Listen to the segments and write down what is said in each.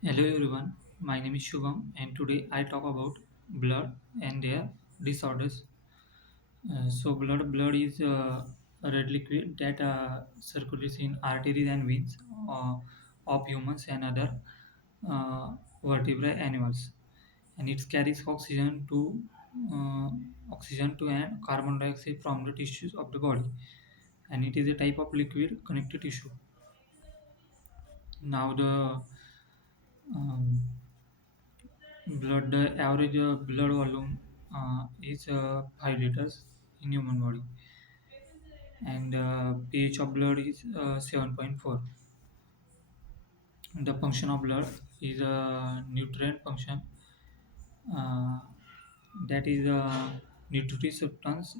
Hello everyone, my name is Shubham and today I talk about blood and their disorders. Blood is a red liquid that circulates in arteries and veins of humans and other vertebrate animals, and it carries uh, oxygen to and carbon dioxide from the tissues of the body, and it is a type of liquid connective tissue. Now the um, the average blood volume is 5 liters in human body, and pH of blood is 7.4. The function of blood is a nutrient function, uh, that is nutritive substance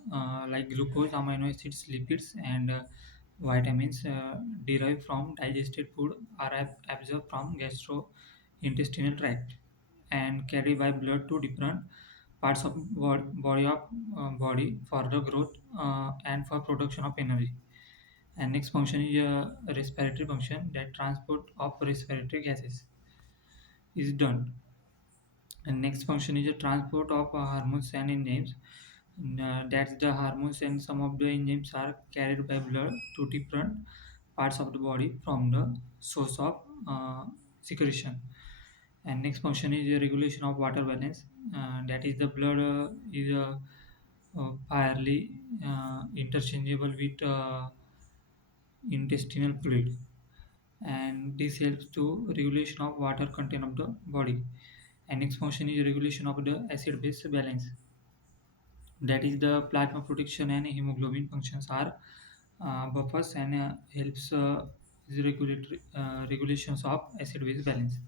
like glucose, amino acids, lipids, and vitamins derived from digested food are absorbed from gastrointestinal tract and carried by blood to different parts of body for the growth and for production of energy. And next function is a respiratory function, that transport of respiratory gases is done. And next function is a transport of hormones and enzymes. That's the hormones and some of the enzymes are carried by blood to different parts of the body from the source of secretion. And next function is the regulation of water balance. That is the blood is fairly interchangeable with intestinal fluid, and this helps to regulation of water content of the body. And next function is regulation of the acid base balance. That is the plasma protection and hemoglobin functions are buffers and helps the regulatory regulations of acid base balance.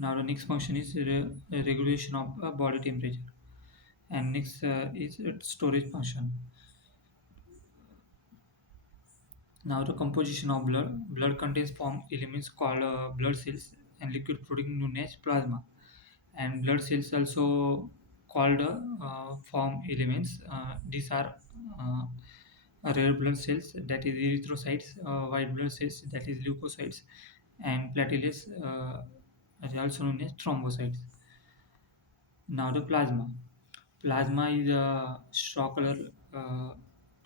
Now the next function is regulation of body temperature, and next is storage function. Now the composition of blood. Blood contains form elements called blood cells and liquid protein known as plasma. And blood cells also called form elements. These are red blood cells, that is erythrocytes, white blood cells, that is leukocytes, and platelets, are also known as thrombocytes. Now the plasma. Plasma is a straw color,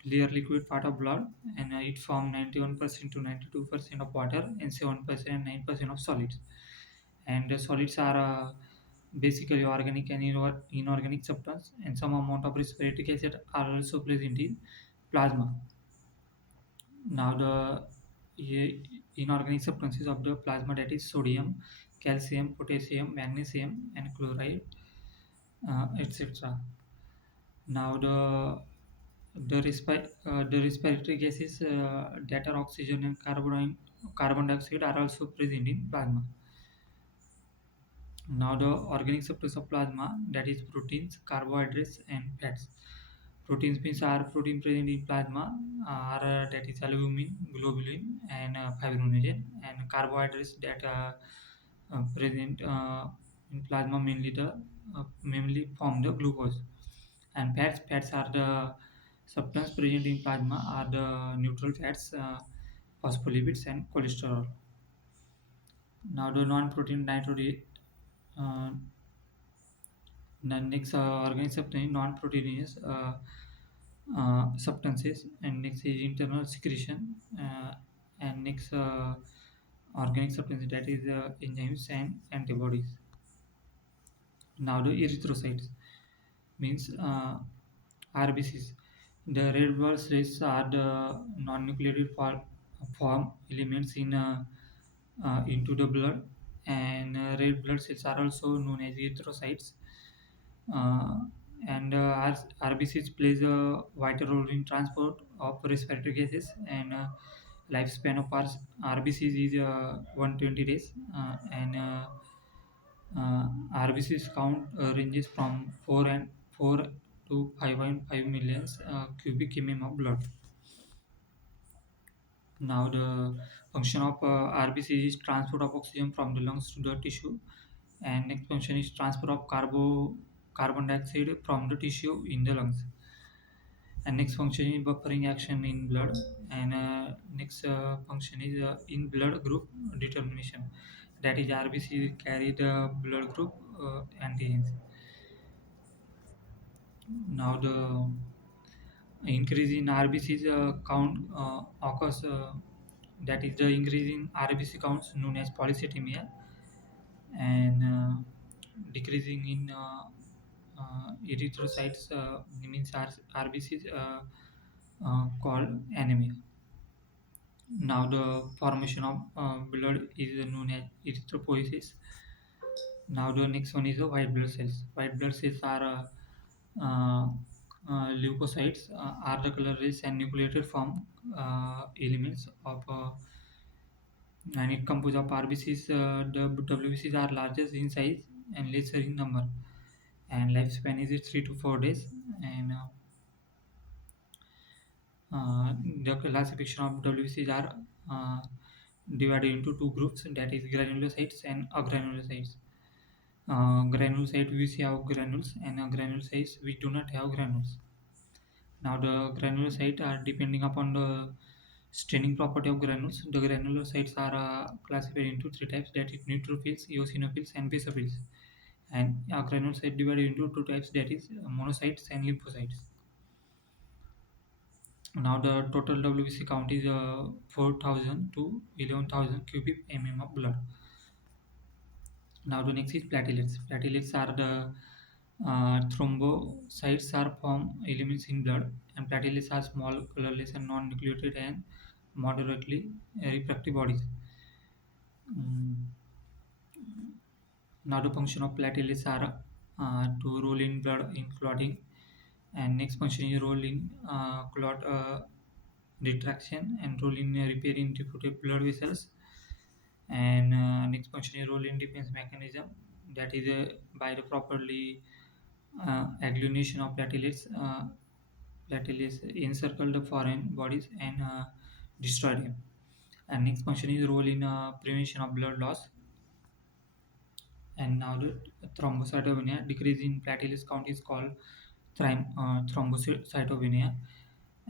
clear liquid part of blood, and it forms 91% to 92% of water and 7% and 9% of solids. And the solids are basically organic and inorganic substance, and some amount of respiratory acid are also present in plasma. Now the inorganic substances of the plasma, that is sodium, calcium, potassium, magnesium, and chloride, etc. Now the respiratory gases, that are oxygen and carbon dioxide, are also present in plasma. Now the organic substance of plasma, that is proteins, carbohydrates, and fats. Proteins means are protein present in plasma, are that is albumin, globulin, and fibrinogen. And carbohydrates that are present in plasma mainly form the glucose. And fats are the substance present in plasma are the neutral fats, phospholipids, and cholesterol. Now the non-protein nitrogen. Uh, the next organic substance, non-proteinous substances, and next is internal secretion, and next organic substance, that is enzymes and antibodies. Now the erythrocytes means RBCs. The red blood cells are the non-nucleated form elements into the blood, and red blood cells are also known as erythrocytes. Uh, and RBCs plays a vital role in transport of respiratory gases, and lifespan of RBCs is 120 days, and RBCs count ranges from 4 to 5.5 millions cubic mm of blood. Now the function of RBC is transport of oxygen from the lungs to the tissue, and next function is transport of carbon dioxide from the tissue in the lungs. And next function is buffering action in blood. And next function is in blood group determination. That is RBC carry the blood group antigens. Now the increase in RBC's count occurs. That is the increase in RBC counts known as polycythemia, and decreasing in erythrocytes means RBCs called anemia. Now the formation of blood is known as erythropoiesis. Now the next one is the white blood cells. White blood cells are leukocytes, are the colorless and nucleated form elements of and it composed of RBCs. The WBCs are largest in size and lesser in number, and lifespan is 3 to 4 days. And the classification of WBCs are uh, divided into two groups, that is granulocytes and agranulocytes. Granulocyte we see have granules, and granulocytes we do not have granules. Now the granulocyte are depending upon the staining property of granules. The granulocytes are classified into three types, that is neutrophils, eosinophils, and basophils. And granulocyte divided into two types, that is monocytes and lymphocytes. Now the total WBC count is 4,000 to 11,000 cubic mm of blood. Now the next is platelets. Platelets are the thrombocytes are form elements in blood, and platelets are small, colorless, and non-nucleated and moderately refractive bodies. Mm, Now the function of platelets are to roll in blood in clotting, and next function is role in clot retraction, and role in repairing defective blood vessels, and next function is role in defense mechanism, that is by the properly agglutination of platelets. Platelets encircle the foreign bodies and destroy them. And next function is role in prevention of blood loss. And now the thrombocytopenia, decrease in platelets count is called thrombocytopenia,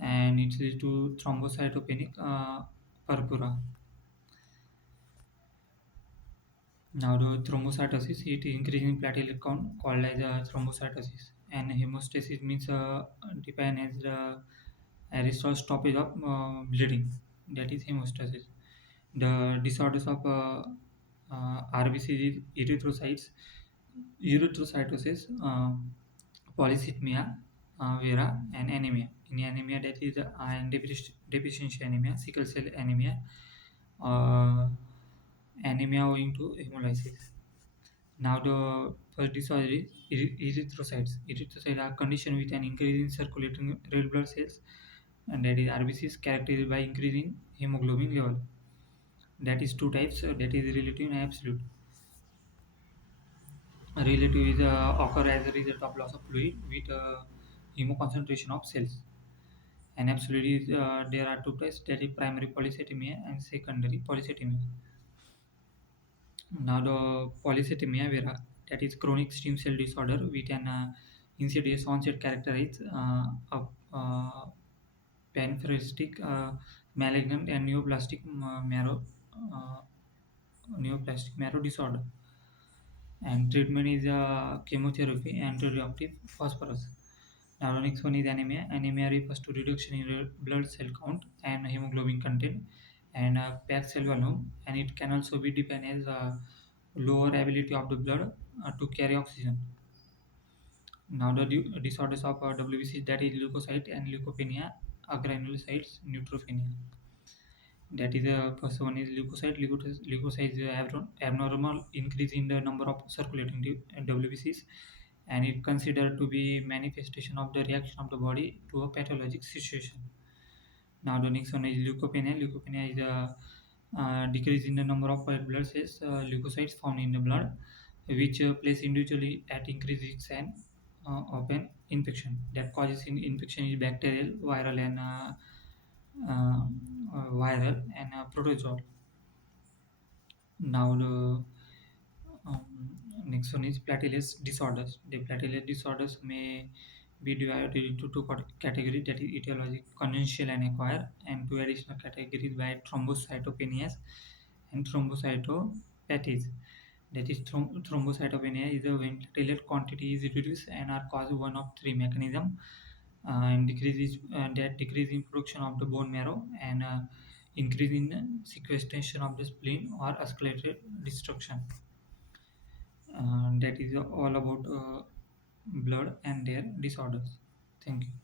and it leads to thrombocytopenic purpura. Now the thrombocytosis, it increase in platelet count called as thrombocytosis, and hemostasis means defined as the arrest or stoppage of bleeding, that is hemostasis. The disorders of RBC is erythrocytosis, polycythemia vera, and anemia. In anemia, that is iron deficiency anemia, sickle cell anemia, uh, anemia owing to hemolysis. Now the first disorder is erythrocytes. Erythrocytes are conditioned with an increase in circulating red blood cells, and that is RBC is characterized by increasing hemoglobin level. That is two types. That is relative and absolute. Relative is occur as a result of loss of fluid with hemoconcentration of cells. And absolute is there are two types, that is primary polycythemia and secondary polycythemia. Now the polycythemia vera, that is chronic stem cell disorder with an insidious onset characterized of pancreatic, malignant, and uh, neoplastic marrow disorder. And treatment is chemotherapy and radioactive phosphorus. Now the next one is anemia. Anemia refers to reduction in red blood cell count and hemoglobin content and packed cell volume, and it can also be defined as lower ability of the blood to carry oxygen. Now the disorders of WBC, that is leukocyte and leukopenia, agranulocytes, neutropenia. That is the first one is leukocyte. Leukocyte is abnormal increase in the number of circulating WBCs, and it considered to be manifestation of the reaction of the body to a pathologic situation. Now the next one is leukopenia. Leukopenia is a decrease in the number of white blood cells, leukocytes found in the blood, which place individually at increased risk and of an infection. That causes infection is bacterial, uh, viral and protozoal. Now the next one is platelet disorders. The platelet disorders may be divided into two categories, that is etiologic, congenital and acquired, and two additional categories by thrombocytopenias and thrombocytopathies. That is thrombocytopenia is a when platelet quantity is reduced and are caused one of three mechanism, and decrease in production of the bone marrow, and increase in sequestration of the spleen or accelerated destruction. That is all about blood and their disorders. Thank you.